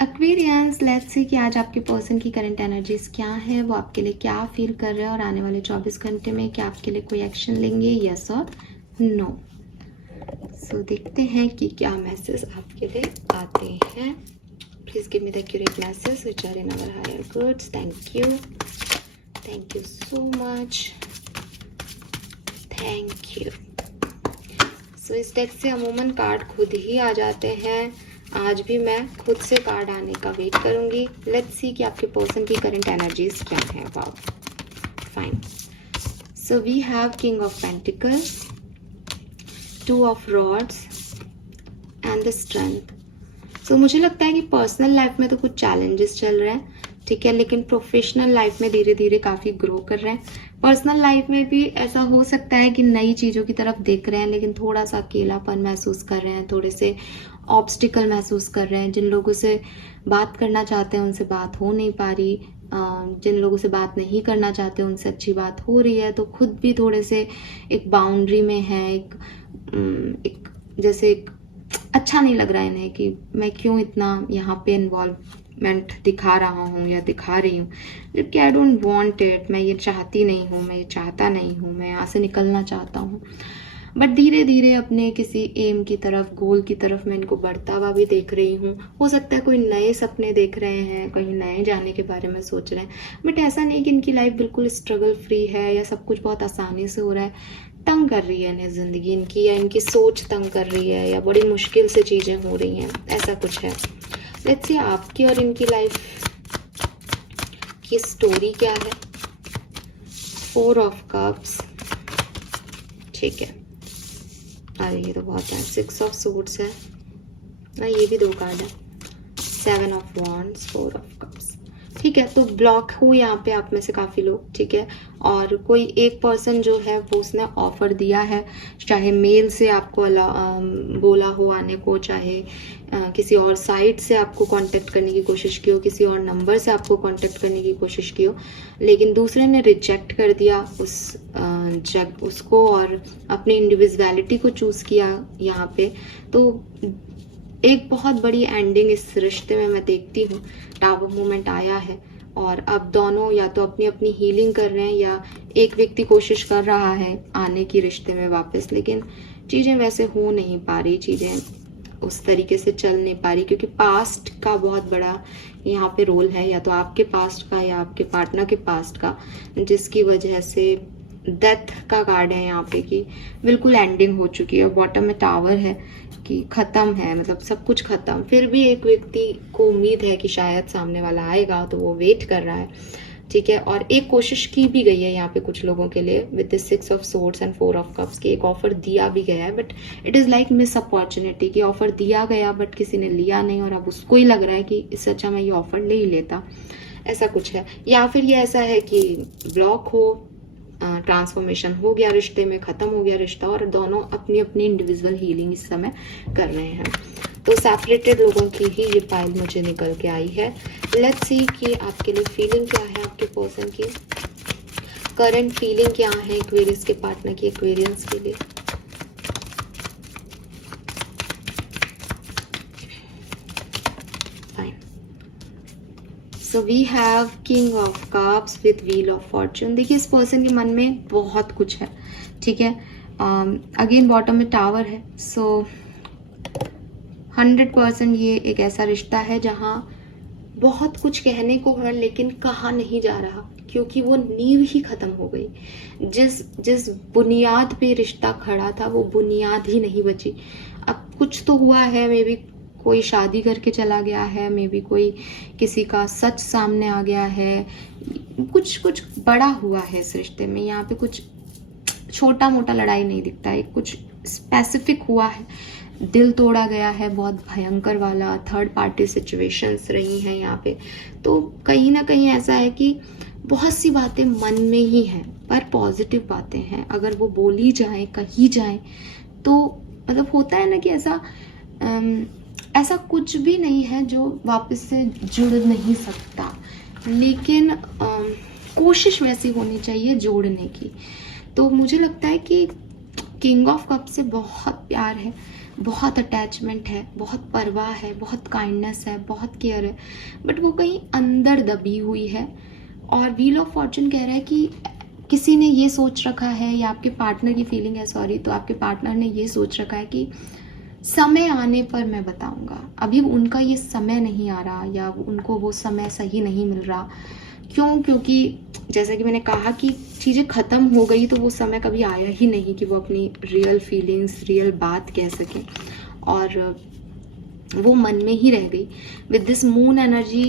Aquarians, let's see कि आज आपके पर्सन की करंट एनर्जीज क्या है, वो आपके लिए क्या फील कर रहे हैं और आने वाले 24 घंटे में क्या आपके लिए कोई एक्शन लेंगे, यस और नो। सो देखते हैं कि क्या मैसेज आपके लिए आते हैं। Please give me the accurate message which are in our higher goods. Thank you so much, thank you. So इस डेक से अमूमन कार्ड खुद ही आ जाते हैं। आज भी मैं खुद से कार्ड आने का वेट करूंगी। लेट्स सी कि आपके पर्सन की करंट एनर्जीज क्या है। Wow, fine. So we have king of pentacles, two of rods and the strength. So मुझे लगता है कि पर्सनल लाइफ में तो कुछ चैलेंजेस चल रहे हैं, ठीक है, लेकिन प्रोफेशनल लाइफ में धीरे धीरे काफ़ी ग्रो कर रहे हैं। पर्सनल लाइफ में भी ऐसा हो सकता है कि नई चीज़ों की तरफ देख रहे हैं, लेकिन थोड़ा सा अकेलापन महसूस कर रहे हैं, थोड़े से ऑब्स्टिकल महसूस कर रहे हैं। जिन लोगों से बात करना चाहते हैं उनसे बात हो नहीं पा रही, जिन लोगों से बात नहीं करना चाहते उनसे अच्छी बात हो रही है, तो खुद भी थोड़े से एक बाउंड्री में है, एक जैसे एक अच्छा नहीं लग रहा है इन्हें कि मैं क्यों इतना यहाँ पे इन्वॉल्वमेंट दिखा रहा हूँ या दिखा रही हूँ, जबकि आई डोंट वांट इट। मैं ये चाहती नहीं हूँ, मैं ये चाहता नहीं हूँ, मैं यहाँ से निकलना चाहता हूँ। बट धीरे धीरे अपने किसी एम की तरफ, गोल की तरफ मैं इनको बढ़ता हुआ भी देख रही हूँ। हो सकता है कोई नए सपने देख रहे हैं, कहीं नए जाने के बारे में सोच रहे हैं, बट ऐसा नहीं कि इनकी लाइफ बिल्कुल स्ट्रगल फ्री है या सब कुछ बहुत आसानी से हो रहा है। तंग कर रही है इन्हें ज़िंदगी इनकी, या इनकी सोच तंग कर रही है, या बड़ी मुश्किल से चीज़ें हो रही हैं, ऐसा कुछ है। लेट्स सी आपकी और इनकी लाइफ की स्टोरी क्या है। 4 ऑफ कप्स, ठीक है। अरे ये तो बहुत है। 6 ऑफ सोर्ड्स है, ये भी 2 कार्ड है। 7 ऑफ वॉन्ड्स, 4 ऑफ कप्स, ठीक है। तो ब्लॉक हो यहाँ पे आप में से काफ़ी लोग, ठीक है। और कोई एक पर्सन जो है वो उसने ऑफर दिया है, चाहे मेल से आपको बोला हो आने को, चाहे किसी और साइट से आपको कांटेक्ट करने की कोशिश की हो, किसी और नंबर से आपको कांटेक्ट करने की कोशिश की हो, लेकिन दूसरे ने रिजेक्ट कर दिया उसको और अपनी इंडिविजुअलिटी को चूज़ किया यहाँ पे। तो एक बहुत बड़ी एंडिंग इस रिश्ते में मैं देखती हूँ। टावर मूवमेंट आया है और अब दोनों या तो अपनी अपनी हीलिंग कर रहे हैं, या एक व्यक्ति कोशिश कर रहा है आने की रिश्ते में वापस, लेकिन चीज़ें वैसे हो नहीं पा रही, चीज़ें उस तरीके से चल नहीं पा रही, क्योंकि पास्ट का बहुत बड़ा यहाँ पे रोल है, या तो आपके पास्ट का या आपके पार्टनर के पास्ट का, जिसकी वजह से डेथ का कार्ड है यहाँ पे कि बिल्कुल एंडिंग हो चुकी है। बॉटम में टावर है कि खत्म है, मतलब सब कुछ खत्म। फिर भी एक व्यक्ति को उम्मीद है कि शायद सामने वाला आएगा, तो वो वेट कर रहा है, ठीक है। और एक कोशिश की भी गई है यहाँ पे कुछ लोगों के लिए with the 6 of swords and 4 of cups की। एक ऑफर दिया भी गया है, but it is like miss opportunity की ऑफर दिया गया बट किसी ने लिया नहीं, और अब उसको ही लग रहा है कि इससे अच्छा मैं ये ऑफर ले ही लेता, ऐसा कुछ है। या फिर ये ऐसा है कि ब्लॉक हो, ट्रांसफॉर्मेशन हो गया रिश्ते में, ख़त्म हो गया रिश्ता, और दोनों अपनी अपनी इंडिविजुअल हीलिंग इस समय कर रहे हैं। तो सेपरेटेड लोगों की ही ये फाइल मुझे निकल के आई है। लेट्स सी कि आपके लिए फीलिंग क्या है, आपके पर्सन की करंट फीलिंग क्या है एक्वेरियस के पार्टनर की, एक्वेरियंस के लिए। So we have king of cups with wheel of fortune. देखिए इस पर्सन के मन में बहुत कुछ है, ठीक है। अगेन बॉटम में टावर है। सो 100% ये एक ऐसा रिश्ता है जहाँ बहुत कुछ कहने को है लेकिन कहा नहीं जा रहा, क्योंकि वो नींव ही खत्म हो गई। जिस बुनियाद पे रिश्ता खड़ा था वो बुनियाद ही नहीं बची। अब कुछ तो हुआ है, मे बी कोई शादी करके चला गया है, मे बी कोई किसी का सच सामने आ गया है, कुछ बड़ा हुआ है इस रिश्ते में। यहाँ पे कुछ छोटा मोटा लड़ाई नहीं दिखता है, कुछ स्पेसिफिक हुआ है, दिल तोड़ा गया है, बहुत भयंकर वाला। थर्ड पार्टी सिचुएशंस रही हैं यहाँ पे। तो कहीं ना कहीं ऐसा है कि बहुत सी बातें मन में ही हैं, पर पॉजिटिव बातें हैं। अगर वो बोली जाए, कही जाए, तो मतलब होता है ना कि ऐसा कुछ भी नहीं है जो वापस से जुड़ नहीं सकता, लेकिन कोशिश वैसी होनी चाहिए जोड़ने की। तो मुझे लगता है कि किंग ऑफ कप से बहुत प्यार है, बहुत अटैचमेंट है, बहुत परवाह है, बहुत काइंडनेस है, बहुत केयर है, बट वो कहीं अंदर दबी हुई है। और व्हील ऑफ फॉर्चून कह रहा है कि किसी ने ये सोच रखा है, या आपके पार्टनर की फीलिंग है, सॉरी, तो आपके पार्टनर ने ये सोच रखा है कि समय आने पर मैं बताऊंगा, अभी उनका ये समय नहीं आ रहा, या उनको वो समय सही नहीं मिल रहा। क्यों? क्योंकि जैसा कि मैंने कहा कि चीज़ें ख़त्म हो गई तो वो समय कभी आया ही नहीं कि वो अपनी रियल फीलिंग्स, रियल बात कह सकें, और वो मन में ही रह गई। विद दिस मून एनर्जी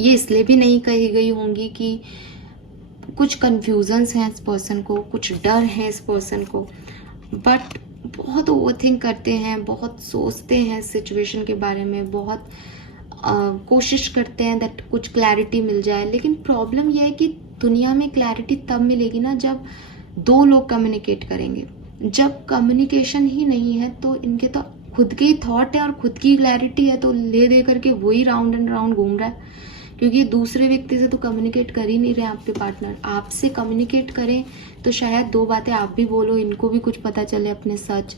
ये इसलिए भी नहीं कही गई होंगी कि कुछ कन्फ्यूजन्स हैं इस पर्सन को, कुछ डर है इस पर्सन को, बट बहुत ओवरथिंक करते हैं, बहुत सोचते हैं सिचुएशन के बारे में, बहुत कोशिश करते हैं दैट कुछ क्लैरिटी मिल जाए। लेकिन प्रॉब्लम यह है कि दुनिया में क्लैरिटी तब मिलेगी ना जब दो लोग कम्युनिकेट करेंगे। जब कम्युनिकेशन ही नहीं है तो इनके तो खुद के ही थॉट है और खुद की क्लैरिटी है, तो ले दे करके वही राउंड एंड राउंड घूम रहा है, क्योंकि दूसरे व्यक्ति से तो कम्युनिकेट कर ही नहीं रहे। आपके पार्टनर आपसे कम्युनिकेट करें तो शायद दो बातें आप भी बोलो, इनको भी कुछ पता चले अपने सच,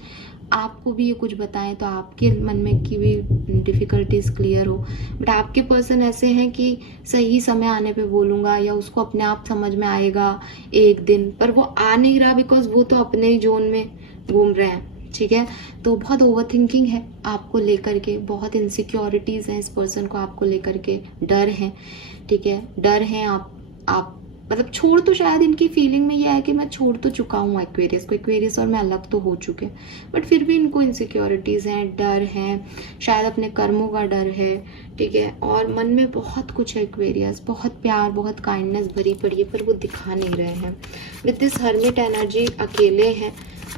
आपको भी ये कुछ बताएं तो आपके मन में की भी डिफ़िकल्टीज क्लियर हो। बट आपके पर्सन ऐसे हैं कि सही समय आने पे बोलूँगा, या उसको अपने आप समझ में आएगा एक दिन, पर वो आ नहीं रहा बिकॉज वो तो अपने ही जोन में घूम रहे हैं। ठीक है, तो बहुत ओवर थिंकिंग है आपको लेकर के, बहुत इनसिक्योरिटीज़ हैं इस पर्सन को आपको लेकर के, डर हैं। ठीक है, डर हैं आप मतलब छोड़ तो शायद इनकी फीलिंग में ये है कि मैं छोड़ तो चुका हूँ एक्वेरियस को, एक्वेरियस और मैं अलग तो हो चुके हैं, बट फिर भी इनको इनसिक्योरिटीज़ हैं, डर हैं, शायद अपने कर्मों का डर है। ठीक है, और मन में बहुत कुछ है एक्वेरियस, बहुत प्यार, बहुत काइंडनेस भरी पड़ी है, पर वो दिखा नहीं रहे हैं। विद दिस हर्मिट एनर्जी अकेले हैं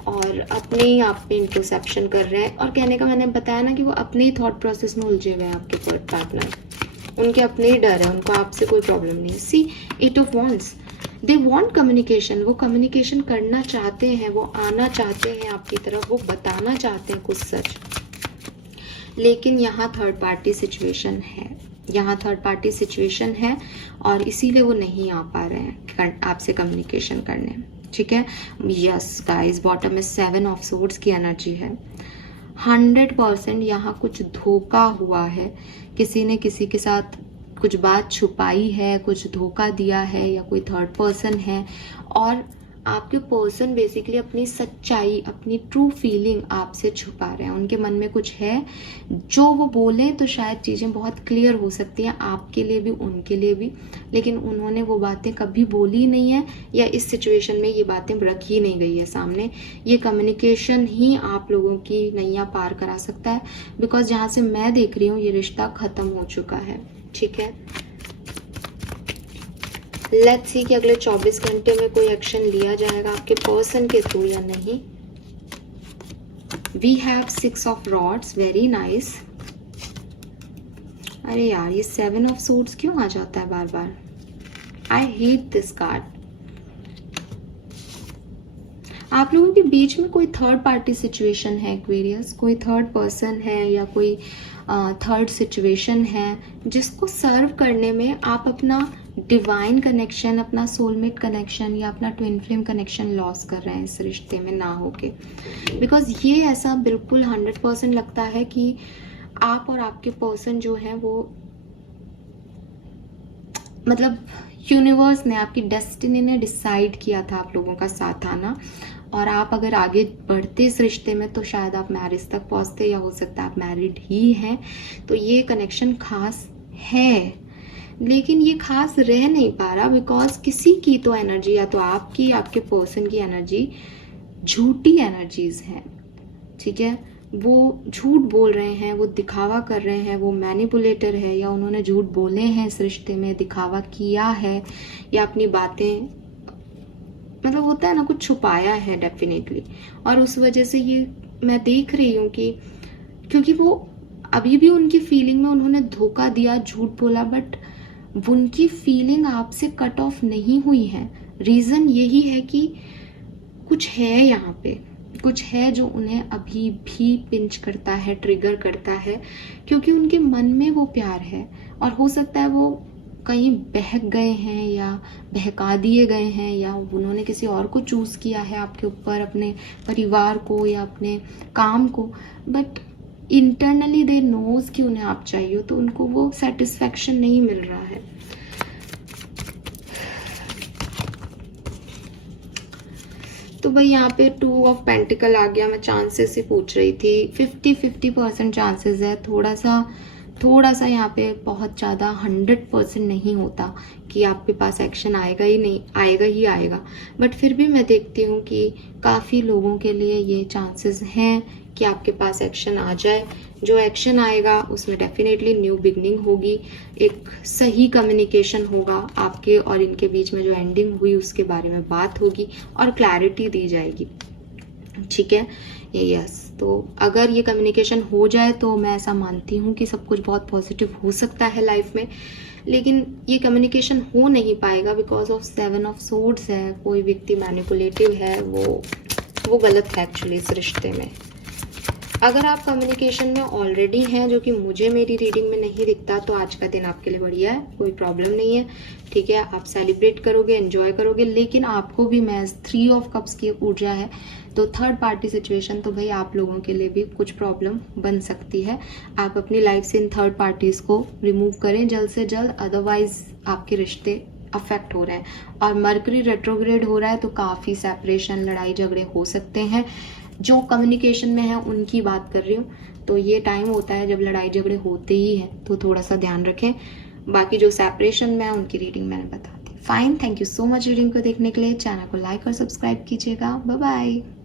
और अपने ही आप पे इंट्रोसेप्शन कर रहे हैं, और कहने का मैंने बताया ना कि वो अपने ही थॉट प्रोसेस में उलझे हुए हैं आपके पार्टनर, उनके अपने ही डर है, उनको आपसे कोई प्रॉब्लम नहीं। सी 8 of wands, they want communication, वो कम्युनिकेशन करना चाहते हैं, वो आना चाहते हैं आपकी तरफ, वो बताना चाहते हैं कुछ सच, लेकिन यहाँ थर्ड पार्टी सिचुएशन है, यहाँ थर्ड पार्टी सिचुएशन है, और इसीलिए वो नहीं आ पा रहे हैं आपसे कम्युनिकेशन करने। ठीक है, यस गाइस, बॉटम में 7 ऑफ सोर्ड्स की एनर्जी है। 100% यहाँ कुछ धोखा हुआ है, किसी ने किसी के साथ कुछ बात छुपाई है, कुछ धोखा दिया है, या कोई थर्ड पर्सन है, और आपके पर्सन बेसिकली अपनी सच्चाई, अपनी ट्रू फीलिंग आपसे छुपा रहे हैं। उनके मन में कुछ है, जो वो बोले तो शायद चीज़ें बहुत क्लियर हो सकती हैं आपके लिए भी, उनके लिए भी, लेकिन उन्होंने वो बातें कभी बोली नहीं है, या इस सिचुएशन में ये बातें रखी नहीं गई है सामने। ये कम्युनिकेशन ही आप लोगों की नैया पार करा सकता है, बिकॉज जहाँ से मैं देख रही हूँ ये रिश्ता ख़त्म हो चुका है। ठीक है, लेट्स सी कि अगले 24 घंटे में कोई एक्शन लिया जाएगा आपके पर्सन के थ्रू या नहीं। We have 6 of rods, very nice. अरे यार, ये 7 ऑफ सूट्स क्यों आ जाता है बार बार? I hate this card. आप लोगों के बीच में कोई थर्ड पार्टी सिचुएशन है एक्वेरियस, कोई थर्ड पर्सन है, या कोई थर्ड सिचुएशन है जिसको सर्व करने में आप अपना डिवाइन कनेक्शन, अपना सोलमेट कनेक्शन, या अपना ट्विन फ्लेम कनेक्शन लॉस कर रहे हैं इस रिश्ते में ना होके। बिकॉज ये ऐसा बिल्कुल 100% लगता है कि आप और आपके पर्सन जो है वो, मतलब यूनिवर्स ने, आपकी डेस्टिनी ने डिसाइड किया था आप लोगों का साथ आना, और आप अगर आगे बढ़ते इस रिश्ते में तो शायद आप मैरिज तक पहुंचते, या हो सकता है आप मैरिड ही हैं। तो ये कनेक्शन खास है, लेकिन ये खास रह नहीं पा रहा बिकॉज किसी की तो एनर्जी, या तो आपकी, आपके पर्सन की एनर्जी झूठी एनर्जीज हैं। ठीक है, वो झूठ बोल रहे हैं, वो दिखावा कर रहे हैं, वो मैनिपुलेटर है, या उन्होंने झूठ बोले हैं इस रिश्ते में, दिखावा किया है, या अपनी बातें, मतलब होता है ना, कुछ छुपाया है डेफिनेटली। और उस वजह से ये मैं देख रही हूँ कि क्योंकि वो अभी भी उनकी फीलिंग में उन्होंने धोखा दिया, झूठ बोला, बट उनकी फीलिंग आपसे कट ऑफ नहीं हुई है। रीज़न यही है कि कुछ है यहाँ पे, कुछ है जो उन्हें अभी भी पिंच करता है, ट्रिगर करता है, क्योंकि उनके मन में वो प्यार है, और हो सकता है वो कहीं बहक गए हैं या बहका दिए गए हैं या उन्होंने किसी और को चूज़ किया है आपके ऊपर, अपने परिवार को या अपने काम को, बट इंटरनली दे नोज कि उन्हें आप चाहिए, तो उनको वो सेटिस्फैक्शन नहीं मिल रहा है। तो भाई यहाँ पे 2 ऑफ पेंटिकल आ गया। मैं चांसेस ही पूछ रही थी, 50-50% चांसेस है। थोड़ा सा यहाँ पे बहुत ज़्यादा 100% नहीं होता कि आपके पास एक्शन आएगा ही नहीं, आएगा ही आएगा, बट फिर भी मैं देखती हूँ कि काफ़ी लोगों के लिए ये चांसेस हैं कि आपके पास एक्शन आ जाए। जो एक्शन आएगा उसमें डेफिनेटली न्यू बिगनिंग होगी, एक सही कम्युनिकेशन होगा आपके और इनके बीच में। जो एंडिंग हुई उसके बारे में बात होगी और क्लैरिटी दी जाएगी, ठीक है। यस, तो अगर ये कम्युनिकेशन हो जाए तो मैं ऐसा मानती हूँ कि सब कुछ बहुत पॉजिटिव हो सकता है लाइफ में। लेकिन ये कम्युनिकेशन हो नहीं पाएगा बिकॉज ऑफ 7 ऑफ सोर्ड्स है। कोई व्यक्ति मैनिपुलेटिव है, वो गलत है एक्चुअली इस रिश्ते में। अगर आप कम्युनिकेशन में ऑलरेडी हैं, जो कि मुझे मेरी रीडिंग में नहीं दिखता, तो आज का दिन आपके लिए बढ़िया है, कोई प्रॉब्लम नहीं है, ठीक है। आप सेलिब्रेट करोगे, एंजॉय करोगे, लेकिन आपको भी मैं 3 ऑफ कप्स की ऊर्जा है, तो थर्ड पार्टी सिचुएशन, तो भाई आप लोगों के लिए भी कुछ प्रॉब्लम बन सकती है। आप अपनी लाइफ से इन थर्ड पार्टीज को रिमूव करें जल्द से जल्द, अदरवाइज आपके रिश्ते अफेक्ट हो रहे हैं। और मरकरी रेट्रोग्रेड हो रहा है, तो काफ़ी सेपरेशन, लड़ाई झगड़े हो सकते हैं। जो कम्युनिकेशन में है उनकी बात कर रही हूँ, तो ये टाइम होता है जब लड़ाई झगड़े होते ही हैं, तो थोड़ा सा ध्यान रखें। बाकी जो सेपरेशन में है उनकी रीडिंग मैंने बता दी। Fine, thank you so much reading को देखने के लिए। चैनल को लाइक और सब्सक्राइब कीजिएगा। Bye bye.